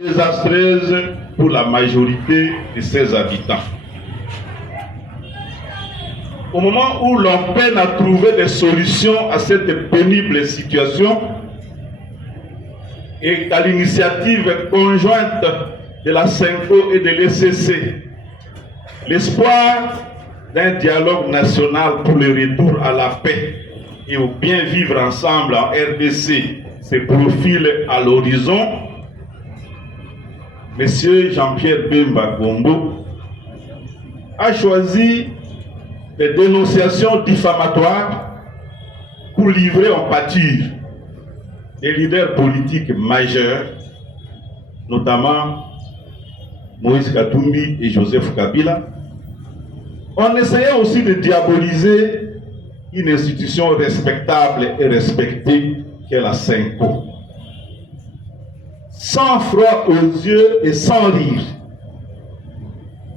désastreuse pour la majorité de ses habitants. Au moment où l'on peine à trouver des solutions à cette pénible situation, et à l'initiative conjointe de la CENCO et de l'ECC, l'espoir d'un dialogue national pour le retour à la paix et au bien vivre ensemble en RDC se profile à l'horizon. M. Jean-Pierre Bemba Gombo a choisi des dénonciations diffamatoires pour livrer en pâture des leaders politiques majeurs, notamment Moïse Katumbi et Joseph Kabila, en essayant aussi de diaboliser une institution respectable et respectée qu'est la CENCO. Sans froid aux yeux et sans rire,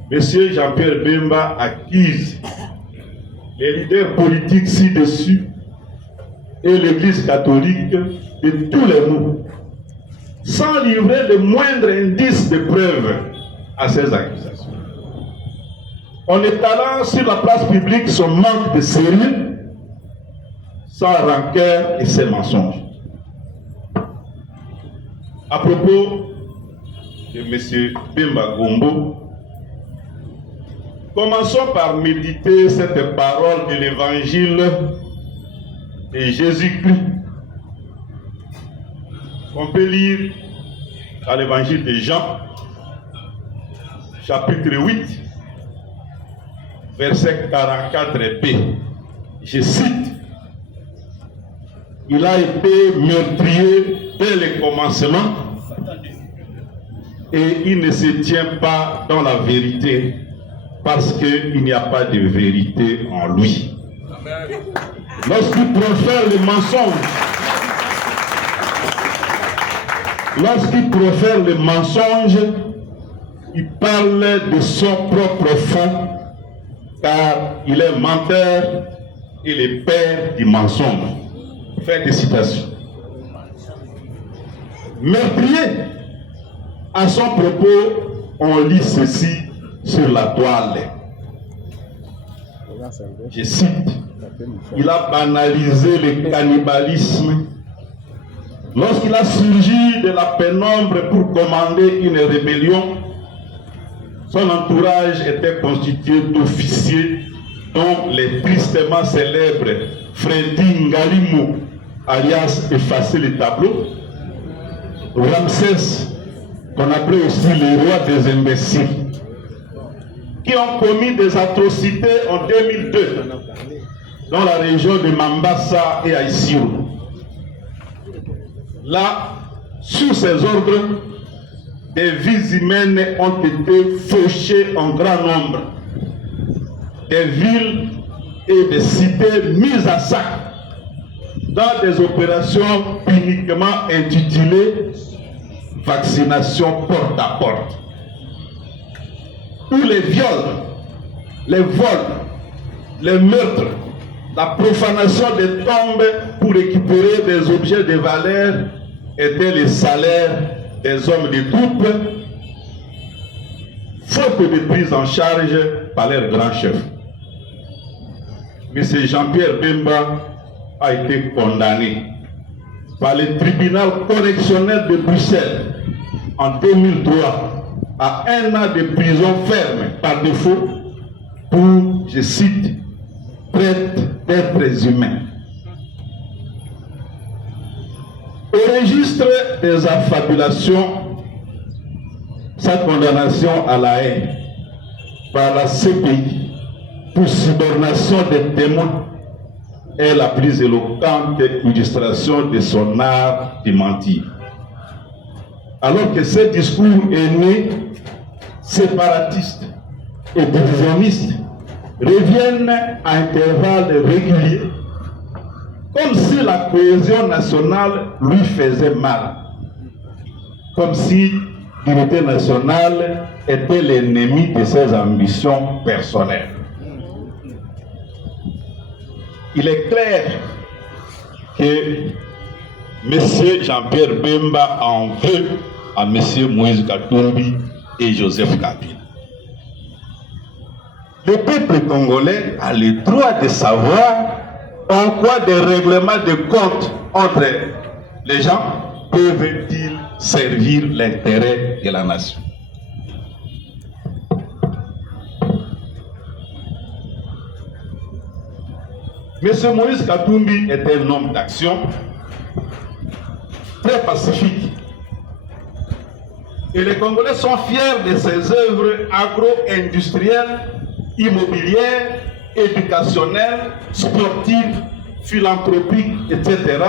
M. Jean-Pierre Bemba accuse les leaders politiques ci-dessus et l'Église catholique de tous les maux, sans livrer le moindre indice de preuve à ces accusations. En étalant sur la place publique son manque de sérieux, sans rancœur et ses mensonges. À propos de M. Bemba Gombo, commençons par méditer cette parole de l'évangile de Jésus-Christ. On peut lire dans l'évangile de Jean, chapitre 8, verset 44b. Je cite: il a été meurtrier dès le commencement et il ne se tient pas dans la vérité parce qu'il n'y a pas de vérité en lui. Lorsqu'il profère le mensonge, il parle de son propre fond, car il est menteur et le père du mensonge. Fin de citation. Meurtrier, à son propos, on lit ceci sur la toile. Je cite: il a banalisé le cannibalisme. Lorsqu'il a surgi de la pénombre pour commander une rébellion, son entourage était constitué d'officiers dont les tristement célèbres Freddy Ngalimo, alias Effacer les tableaux, Ramsès, qu'on appelait aussi le roi des imbéciles, qui ont commis des atrocités en 2002 dans la région de Mambasa et Aïssiro. Là, sous ses ordres, des vies humaines ont été fauchées en grand nombre. Des villes et des cités mises à sac dans des opérations uniquement intitulées vaccination porte à porte, où les viols, les vols, les meurtres, la profanation des tombes pour récupérer des objets de valeur étaient les salaires des hommes de troupe, faute de prise en charge par leur grand chef. M. Jean-Pierre Bemba a été condamné par le tribunal correctionnel de Bruxelles en 2003 à 1 an de prison ferme par défaut pour, je cite, traite d'êtres humains. Au registre des affabulations, sa condamnation à la haine par la CPI pour subornation des témoins est la plus éloquente illustration de son art de mentir. Alors que ce discours est né séparatiste et divisionniste reviennent à intervalles réguliers, comme si la cohésion nationale lui faisait mal, comme si l'unité nationale était l'ennemi de ses ambitions personnelles. Il est clair que M. Jean-Pierre Bemba en veut à M. Moïse Katumbi et Joseph Kabila. Le peuple congolais a le droit de savoir en quoi des règlements de compte entre les gens peuvent-ils servir l'intérêt de la nation. M. Moïse Katumbi est un homme d'action très pacifique. Et les Congolais sont fiers de ses œuvres agro-industrielles, immobilières, éducationnelles, sportives, philanthropiques, etc.